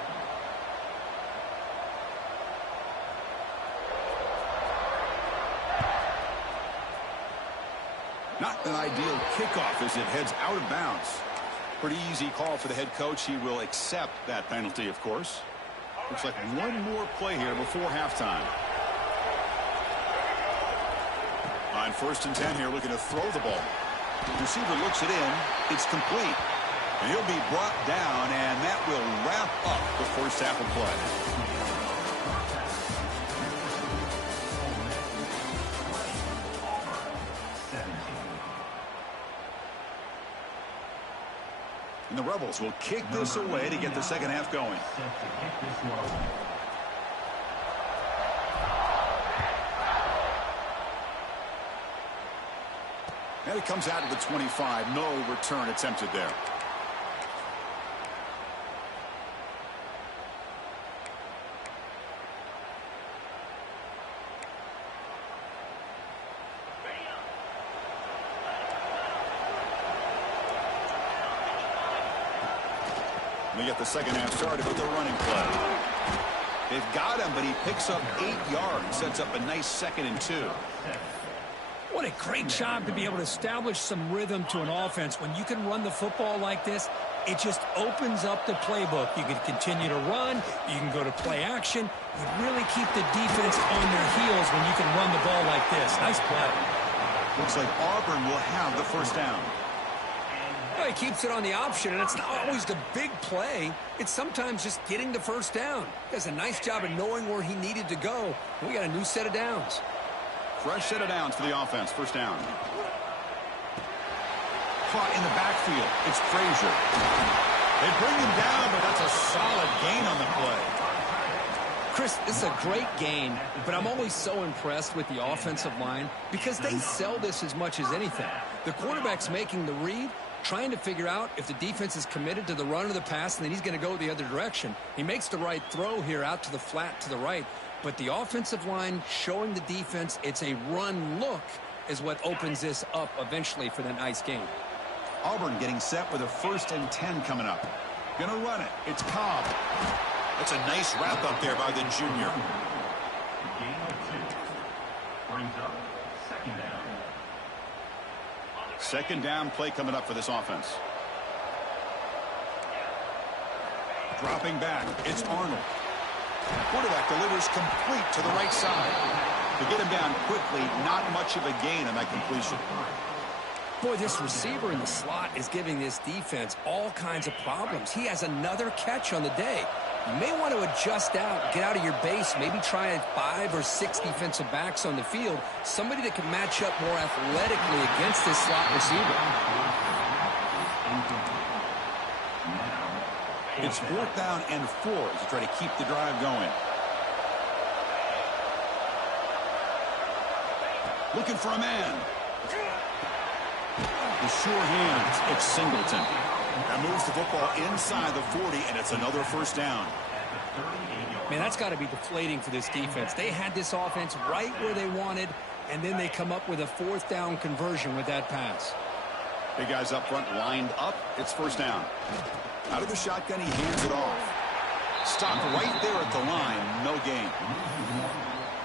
Not an ideal kickoff as it heads out of bounds. Pretty easy call for the head coach. He will accept that penalty, of course. Looks like one more play here before halftime. On first and 10 here, looking to throw the ball. The receiver looks it in. It's complete. And he'll be brought down, and that will wrap up the first half of play. And the Rebels will kick this away to get the second half going. Set to kick this one away. And it comes out to the 25. No return attempted there. We get the second half started with a running play. They've got him, but he picks up 8 yards, sets up a nice 2nd and 2. What a great job to be able to establish some rhythm to an offense. When you can run the football like this, it just opens up the playbook. You can continue to run. You can go to play action. You really keep the defense on their heels when you can run the ball like this. Nice play. Looks like Auburn will have the first down. Well, he keeps it on the option, and it's not always the big play. It's sometimes just getting the first down. He does a nice job of knowing where he needed to go. We got a new set of downs. Fresh set of downs for the offense. First down. Caught in the backfield. It's Frazier. They bring him down, but that's a solid gain on the play. Chris, this is a great gain, but I'm always so impressed with the offensive line because they sell this as much as anything. The quarterback's making the read, trying to figure out if the defense is committed to the run or the pass, and then he's going to go the other direction. He makes the right throw here out to the flat to the right, but the offensive line showing the defense it's a run look is what opens this up eventually for the nice game. Auburn getting set with a 1st and 10 coming up. Gonna run it. It's Cobb. That's a nice wrap up there by the junior. Gain of 2. Brings up 2nd down. Second down play coming up for this offense. Dropping back. It's Arnold. Quarterback delivers complete to the right side. To get him down quickly, not much of a gain on that completion. Boy, this receiver in the slot is giving this defense all kinds of problems. He has another catch on the day. You may want to adjust out, get out of your base, maybe try 5 or 6 defensive backs on the field, somebody that can match up more athletically against this slot receiver. It's 4th down and 4 to try to keep the drive going. Looking for a man. The sure hands, it's Singleton. That moves the football inside the 40, and it's another first down. Man, that's got to be deflating for this defense. They had this offense right where they wanted, and then they come up with a 4th down conversion with that pass. Big guys up front lined up. It's first down. Out of the shotgun, he hands it off. Stopped right there at the line. No gain.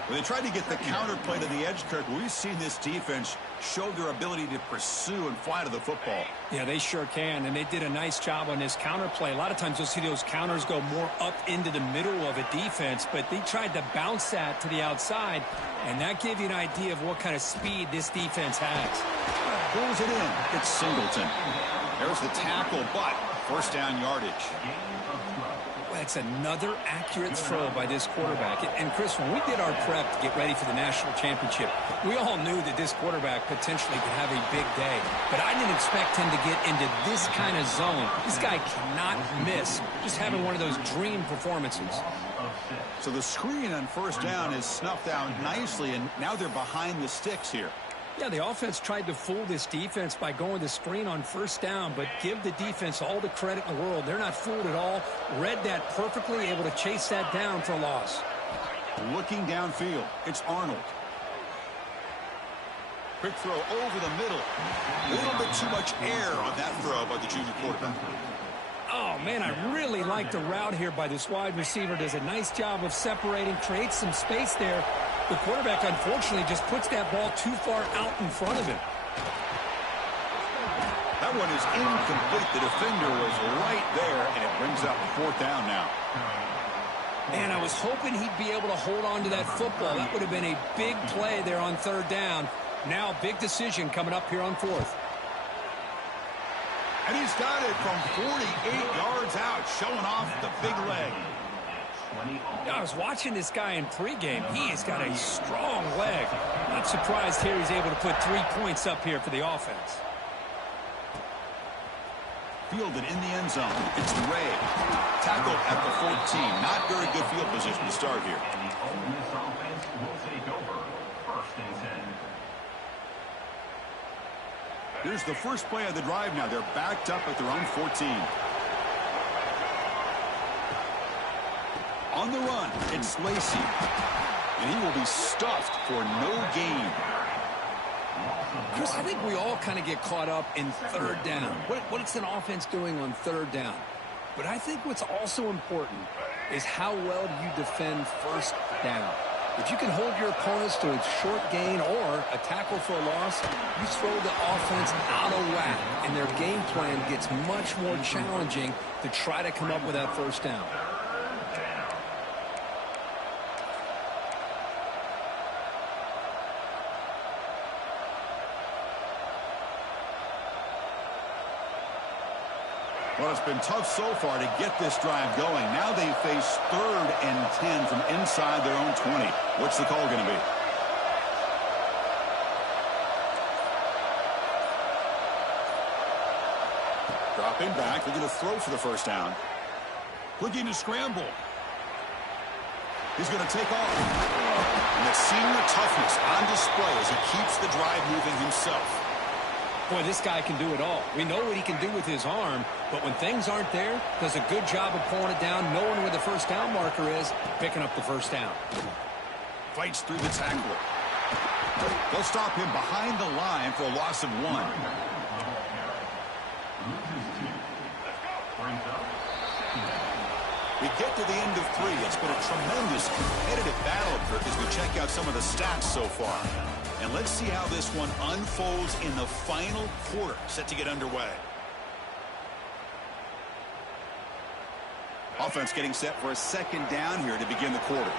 When they tried to get the counter play to the edge, Kirk, we've seen this defense show their ability to pursue and fly to the football. Yeah, they sure can, and they did a nice job on this counter play. A lot of times you'll see those counters go more up into the middle of a defense, but they tried to bounce that to the outside, and that gave you an idea of what kind of speed this defense has. Pulls it in. It's Singleton. There's the tackle, but first down yardage. It's another accurate throw by this quarterback. And, Chris, when we did our prep to get ready for the national championship, we all knew that this quarterback potentially could have a big day. But I didn't expect him to get into this kind of zone. This guy cannot miss. Just having one of those dream performances. So the screen on first down is snuffed out nicely, and now they're behind the sticks here. Yeah, the offense tried to fool this defense by going the screen on first down, but give the defense all the credit in the world. They're not fooled at all. Read that perfectly, able to chase that down for a loss. Looking downfield, it's Arnold. Quick throw over the middle. A little bit too much air on that throw by the junior quarterback. Oh, man, I really like the route here by this wide receiver. Does a nice job of separating, creates some space there. The quarterback, unfortunately, just puts that ball too far out in front of him. That one is incomplete. The defender was right there, and it brings up 4th down now. Man, I was hoping he'd be able to hold on to that football. That would have been a big play there on 3rd down. Now, big decision coming up here on 4th. And he's got it from 48 yards out, showing off the big leg. I was watching this guy in pregame. He has got a strong leg. Not surprised here he's able to put 3 points up here for the offense. Fielded in the end zone. It's Ray. Tackled at the 14. Not very good field position to start here. And the Ole Miss offense will take over. First and 10. Here's the first play of the drive now. They're backed up at their own 14. On the run, it's Lacey. And he will be stuffed for no gain. Chris, I think we all kind of get caught up in third down. What's an offense doing on third down? But I think what's also important is how well do you defend first down. If you can hold your opponents to a short gain or a tackle for a loss, you throw the offense out of whack, and their game plan gets much more challenging to try to come up with that first down. Well, it's been tough so far to get this drive going. Now they face 3rd and 10 from inside their own 20. What's the call going to be? Dropping back. They're going to throw for the first down. Looking to scramble. He's going to take off. And the senior toughness on display as he keeps the drive moving himself. Boy, this guy can do it all. We know what he can do with his arm, but when things aren't there, does a good job of pulling it down, knowing where the first down marker is, picking up the first down. Fights through the tackler. They'll stop him behind the line for a loss of 1. We get to the end of 3. It's been a tremendous competitive battle, Kirk, as we check out some of the stats so far. And let's see how this one unfolds in the final quarter, set to get underway. Offense getting set for a second down here to begin the quarter.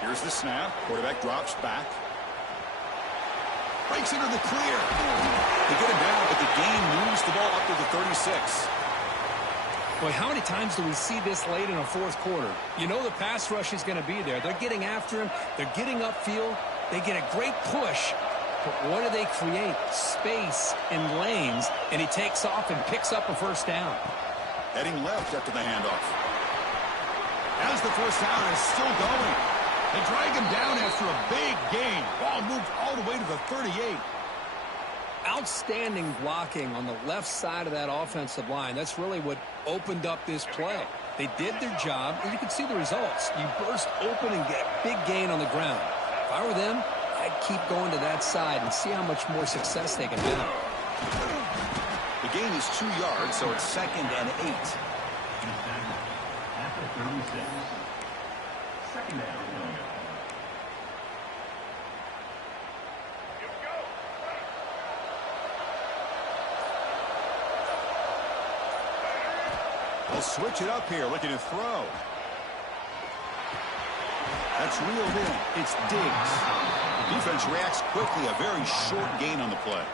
Here's the snap. Quarterback drops back. Breaks into the clear. They get him down, but the gain moves the ball up to the 36. Boy, how many times do we see this late in a fourth quarter? You know the pass rush is going to be there. They're getting after him. They're getting upfield. They get a great push. But what do they create? Space in lanes, and he takes off and picks up a first down. Heading left after the handoff. As the first down is still going. They drag him down after a big gain. Ball moved all the way to the 38. Outstanding blocking on the left side of that offensive line. That's really what opened up this play. They did their job, and you can see the results. You burst open and get a big gain on the ground. If I were them, I'd keep going to that side and see how much more success they can have. The gain is 2 yards, so it's 2nd and 8. At the 36. Second down. They'll switch it up here, looking to throw. That's reeled in. It's Diggs. Defense reacts quickly. A very short gain on the play.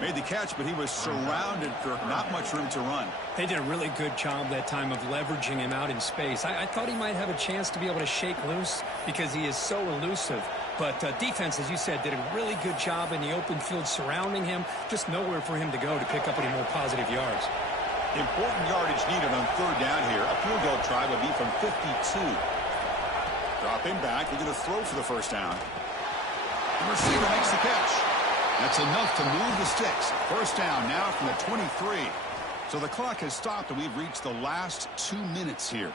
Made the catch, but he was surrounded, Kirk. Not much room to run. They did a really good job that time of leveraging him out in space. I thought he might have a chance to be able to shake loose because he is so elusive. But defense, as you said, did a really good job in the open field surrounding him. Just nowhere for him to go to pick up any more positive yards. Important yardage needed on third down here. A field goal try would be from 52. Dropping back. They're going to throw for the first down. The receiver makes the catch. That's enough to move the sticks. First down now from the 23. So the clock has stopped, and we've reached the last 2 minutes here.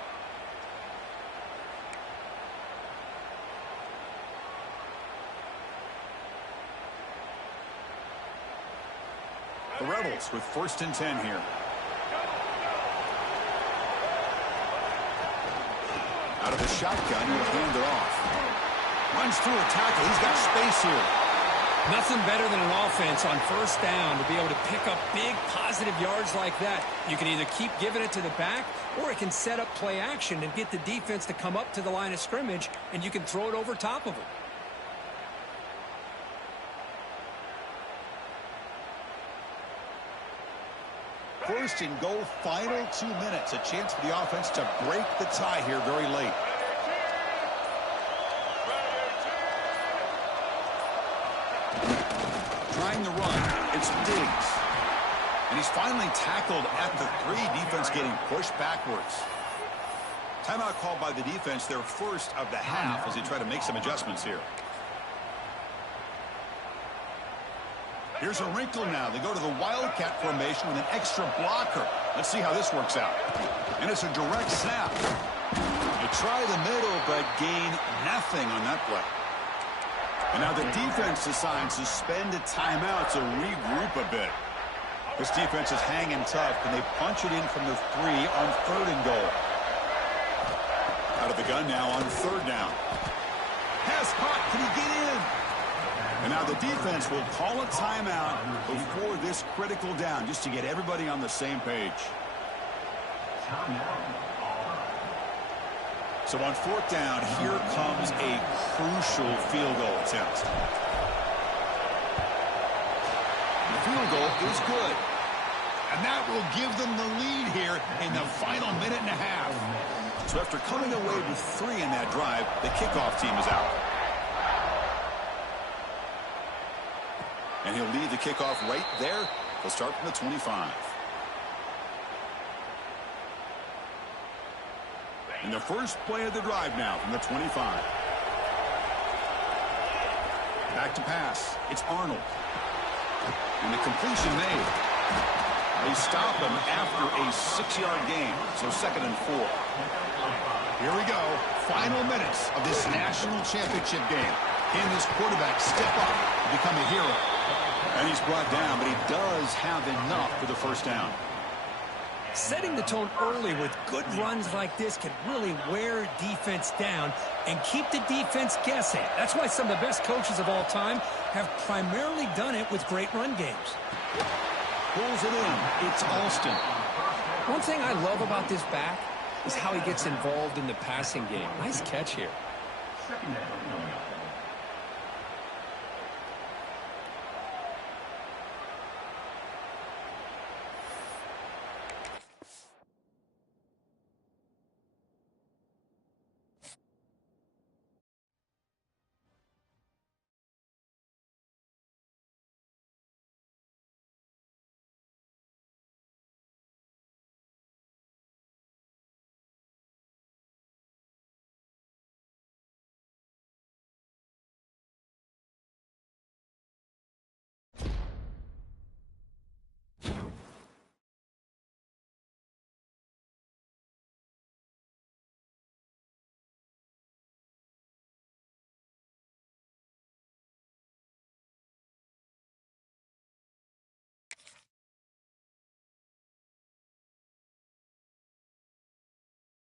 The Rebels with 1st and 10 here. Out of the shotgun, he'll hand it off. Runs through a tackle. He's got space here. Nothing better than an offense on first down to be able to pick up big positive yards like that. You can either keep giving it to the back, or it can set up play action and get the defense to come up to the line of scrimmage, and you can throw it over top of it. First and goal, final 2 minutes. A chance for the offense to break the tie here very late. Trying to run. It's Diggs. And he's finally tackled at the 3. Defense getting pushed backwards. Timeout called by the defense, their first of the half, as they try to make some adjustments here. Here's a wrinkle now. They go to the Wildcat formation with an extra blocker. Let's see how this works out. And it's a direct snap. They try the middle, but gain nothing on that play. And now the defense decides to spend a timeout to regroup a bit. This defense is hanging tough. Can they punch it in from the 3 on 3rd and goal? Out of the gun now on 3rd down. Pass hot. Can he get in? And now the defense will call a timeout before this critical down, just to get everybody on the same page. So on 4th down, here comes a crucial field goal attempt. The field goal is good. And that will give them the lead here in the final minute and a half. So after coming away with 3 in that drive, the kickoff team is out. And he'll lead the kickoff right there. They'll start from the 25. And the first play of the drive now from the 25. Back to pass. It's Arnold. And the completion made. They stop him after a 6-yard gain. So 2nd and 4. Here we go. Final minutes of this national championship game. Can this quarterback step up and become a hero? And he's brought down, but he does have enough for the first down. Setting the tone early with good runs like this can really wear defense down and keep the defense guessing. That's why some of the best coaches of all time have primarily done it with great run games. Pulls it in. It's Alston. One thing I love about this back is how he gets involved in the passing game. Nice catch here.